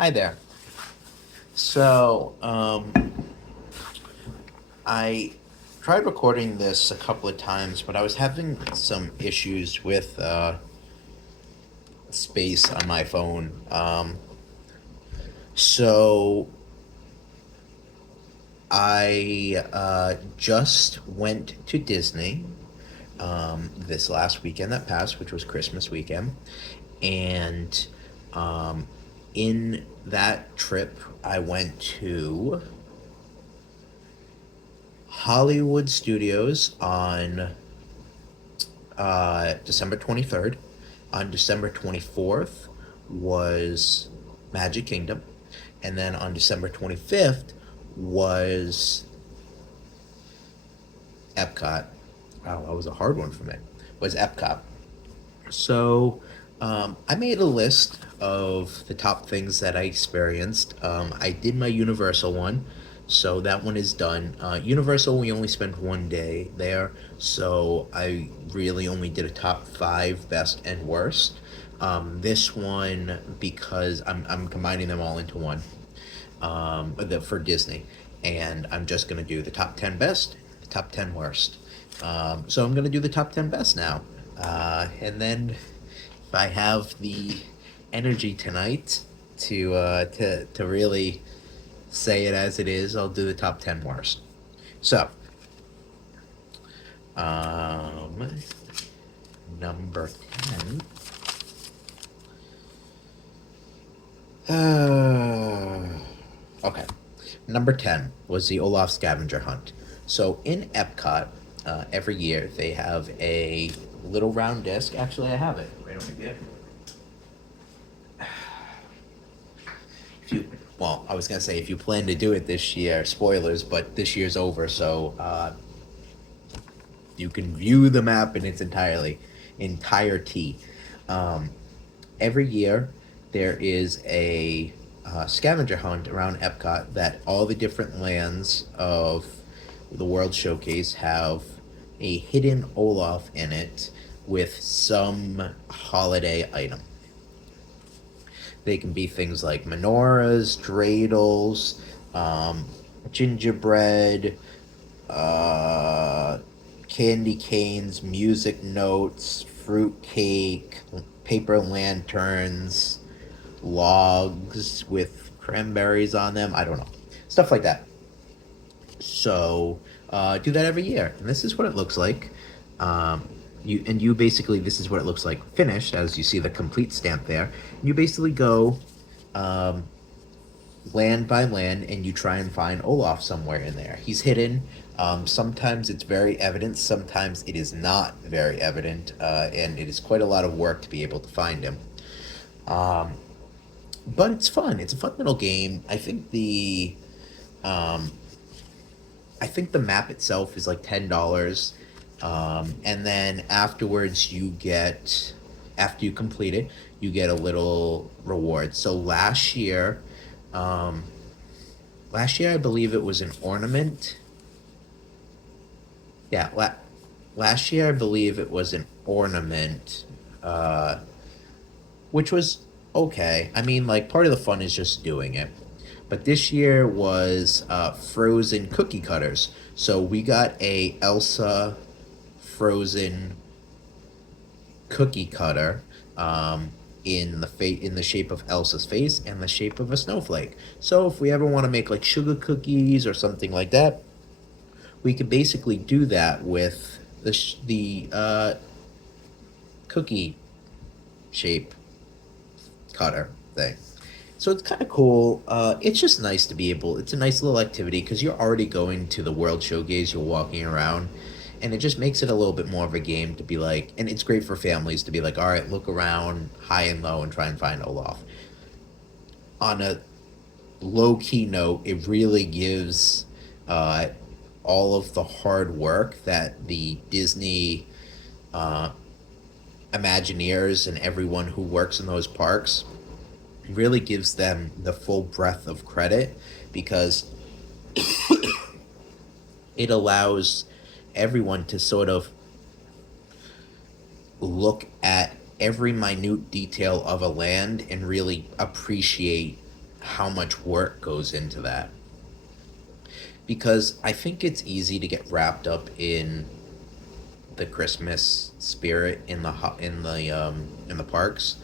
Hi there. So, I tried recording this a couple of times, but I was having some issues with space on my phone. So I just went to Disney this last weekend that passed, which was Christmas weekend, and in that trip, I went to Hollywood Studios on December 23rd. On December 24th was Magic Kingdom. And then on December 25th was Epcot. Wow, that was a hard one for me. Was Epcot. So I made a list of the top things that I experienced. I did my Universal one, so that one is done. Universal, we only spent 1 day there, so I really only did a top five best and worst. This one, because I'm combining them all into one for Disney, and I'm just going to do the top 10 best, the top 10 worst. So I'm going to do the top 10 best now. And then if I have the energy tonight to really say it as it is, I'll do the top 10 worst. So, um, number 10. Okay. Number 10 was the Olaf scavenger hunt. So in Epcot, every year they have a little round disc. Actually, I have it right over here. If you, well, I was gonna say if you plan to do it this year, spoilers, but this year's over, so you can view the map in its entirety. Um, every year there is a scavenger hunt around Epcot that all the different lands of the World Showcase have a hidden Olaf in it with some holiday item. They can be things like menorahs, dreidels, gingerbread, uh, candy canes, music notes, fruit cake, paper lanterns, logs with cranberries on them. I don't know. Stuff like that. So do that every year, and this is what it looks like. You basically, this is what it looks like finished, as you see the complete stamp there. You basically go um, land by land, and you try and find Olaf somewhere in there. He's hidden. Sometimes it's very evident. Sometimes it is not very evident, and it is quite a lot of work to be able to find him. Um, but it's fun. It's a fun little game. Um, I think the map itself is like $10, and then afterwards after you complete it, you get a little reward. So um, last year I believe it was an ornament. Yeah, last year I believe it was an ornament, uh, which was okay. I mean, like part of the fun is just doing it. But this year was frozen cookie cutters. So we got a Elsa frozen cookie cutter in the shape of Elsa's face and the shape of a snowflake. So if we ever want to make like sugar cookies or something like that, we could basically do that with the cookie shape cutter thing. So it's kind of cool. It's just nice to be able. It's a nice little activity because you're already going to the World Showcase. You're walking around, and it just makes it a little bit more of a game to be like. And it's great for families to be like, all right, look around high and low and try and find Olaf. On a low key note, it really gives uh, all of the hard work that the Disney uh, Imagineers and everyone who works in those parks really gives them the full breadth of credit because it allows everyone to sort of look at every minute detail of a land and really appreciate how much work goes into that, because I think it's easy to get wrapped up in the Christmas spirit in the parks,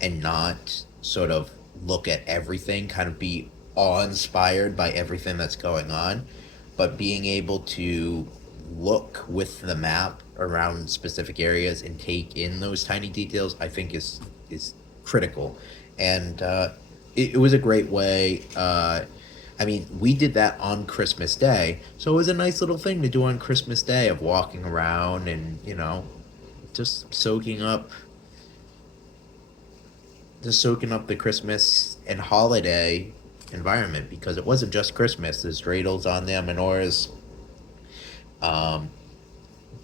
and not sort of look at everything, kind of be awe inspired by everything that's going on, but being able to look with the map around specific areas and take in those tiny details, I think is critical, and it was a great way. I mean, we did that on Christmas Day, so it was a nice little thing to do on Christmas Day of walking around and just soaking up the Christmas and holiday environment, because it wasn't just Christmas. There's dreidels on there, menorahs. Um,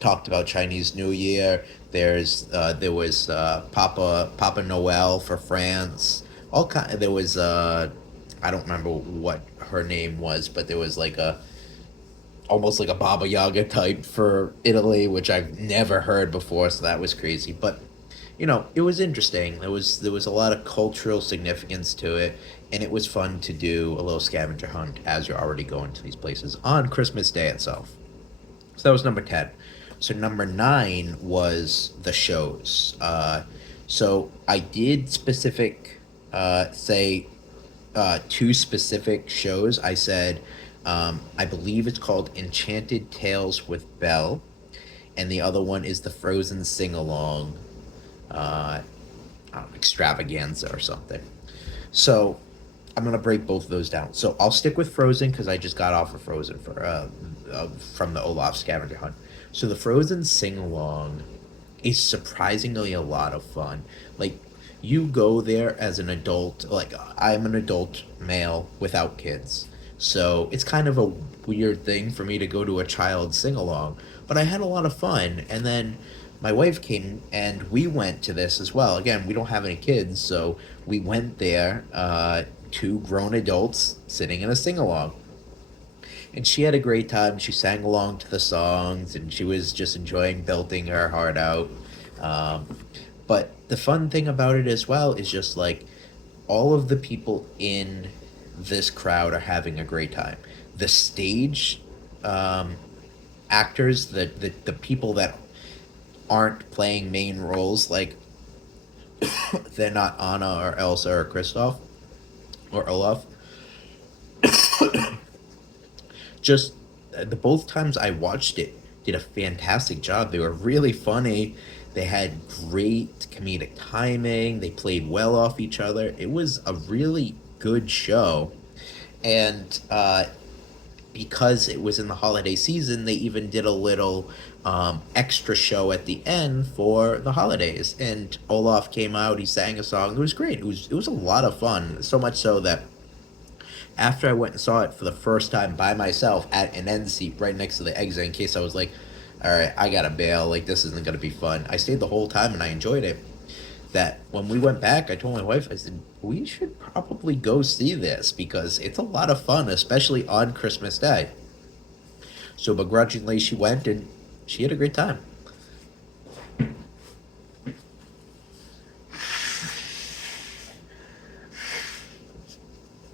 Talked about Chinese New Year. There was Papa Noel for France. All kind. There was I don't remember what her name was, but there was like a almost like a Baba Yaga type for Italy, which I've never heard before, so that was crazy. But it was interesting. There was a lot of cultural significance to it, and it was fun to do a little scavenger hunt as you're already going to these places on Christmas Day itself. So that was number 10. So number 9 was the shows. So I did say two specific shows. I said, I believe it's called Enchanted Tales with Belle, and the other one is the Frozen Sing Along uh, extravaganza or something. So I'm gonna break both of those down. So I'll stick with Frozen because I just got off of Frozen from the Olaf scavenger hunt. So the Frozen sing along is surprisingly a lot of fun. Like, you go there as an adult. Like, I'm an adult male without kids, so it's kind of a weird thing for me to go to a child sing along. But I had a lot of fun, and then my wife came and we went to this as well. Again, we don't have any kids, so we went there. Two grown adults sitting in a sing along, and she had a great time. She sang along to the songs, and she was just enjoying belting her heart out. Um, but the fun thing about it as well is just like all of the people in this crowd are having a great time. The stage um, actors, the people that aren't playing main roles, like they're not Anna or Elsa or Kristoff or Olaf. Just the both times I watched it did a fantastic job. They were really funny. They had great comedic timing. They played well off each other. It was a really good show. And because it was in the holiday season, they even did a little extra show at the end for the holidays. And Olaf came out. He sang a song. It was great. It was a lot of fun. So much so that after I went and saw it for the first time by myself at an end seat right next to the exit, in case I was like, all right, I gotta bail. Like, this isn't gonna be fun. I stayed the whole time and I enjoyed it. That when we went back, I told my wife, I said, we should probably go see this because it's a lot of fun, especially on Christmas Day. So begrudgingly, she went and she had a great time.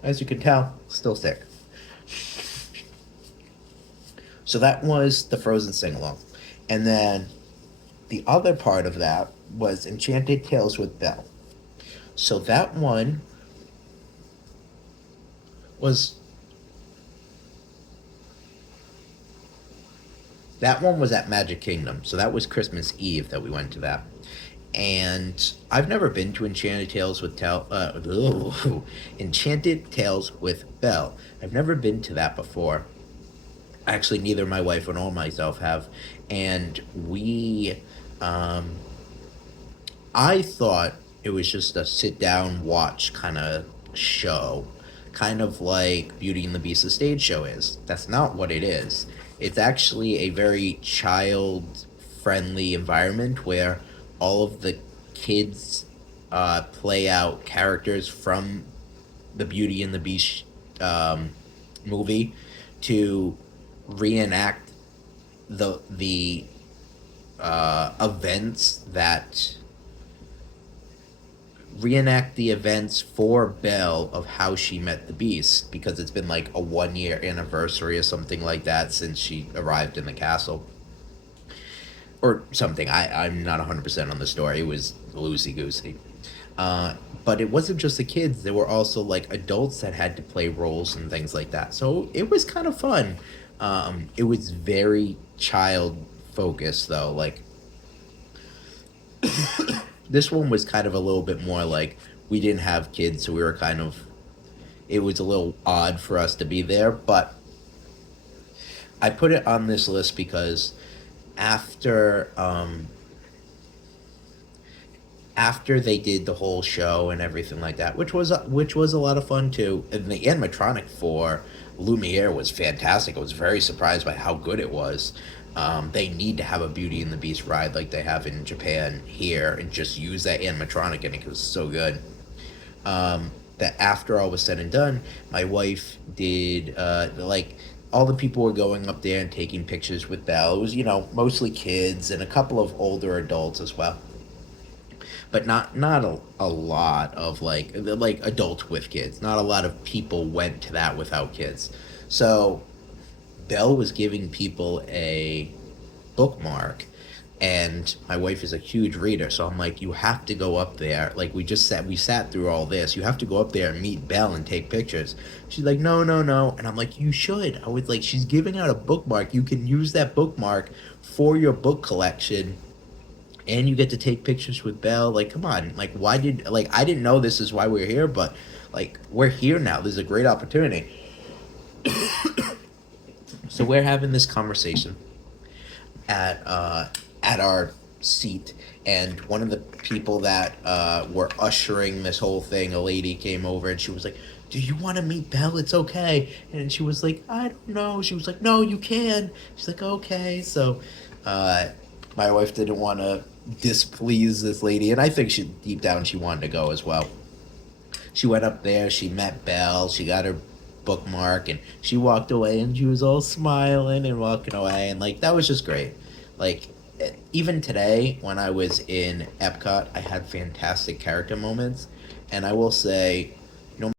As you can tell, still sick. So that was the Frozen sing along. And then the other part of that was Enchanted Tales with Belle. So was that one was at Magic Kingdom. So that was Christmas Eve that we went to that. And I've never been to Enchanted Tales with Belle. I've never been to that before. Actually, neither my wife nor myself have. And um, I thought it was just a sit down watch kind of show, kind of like Beauty and the Beast the stage show is. That's not what it is. It's actually a very child friendly environment where all of the kids play out characters from the Beauty and the Beast um, movie to reenact the events that reenact the events for Belle of how she met the Beast, because it's been like a 1 year anniversary or something like that since she arrived in the castle or something. I'm not 100% on the story. It was loosey goosey. Uh, but it wasn't just the kids. There were also like adults that had to play roles and things like that. So it was kind of fun. It was very child focused though. Like this one was kind of a little bit more like we didn't have kids, so we were kind of, it was a little odd for us to be there. But I put it on this list because after after they did the whole show and everything like that, which was a lot of fun too. And the animatronic for Lumiere was fantastic. I was very surprised by how good it was. They need to have a Beauty and the Beast ride like they have in Japan here, and just use that animatronic, and it was so good. That after all was said and done, my wife did like all the people were going up there and taking pictures with Belle. It was, mostly kids and a couple of older adults as well, but not a lot of like adults with kids. Not a lot of people went to that without kids. So Belle was giving people a bookmark, and my wife is a huge reader, so I'm like, you have to go up there. Like we sat through all this. You have to go up there and meet Belle and take pictures. She's like, no, no, no, and I'm like, you should. I was like, she's giving out a bookmark. You can use that bookmark for your book collection, and you get to take pictures with Belle. Like, come on. Like, why did like I didn't know this is why we're here, but like we're here now. This is a great opportunity. So we're having this conversation at our seat, and one of the people that were ushering this whole thing, a lady came over and she was like, "Do you want to meet Belle? It's okay." And she was like, "I don't know." She was like, "No, you can." She's like, "Okay." So uh, my wife didn't want to displease this lady, and I think she deep down she wanted to go as well. She went up there, she met Belle, she got her bookmark, and she walked away, and she was all smiling and walking away, and like that was just great. Like even today when I was in Epcot, I had fantastic character moments, and I will say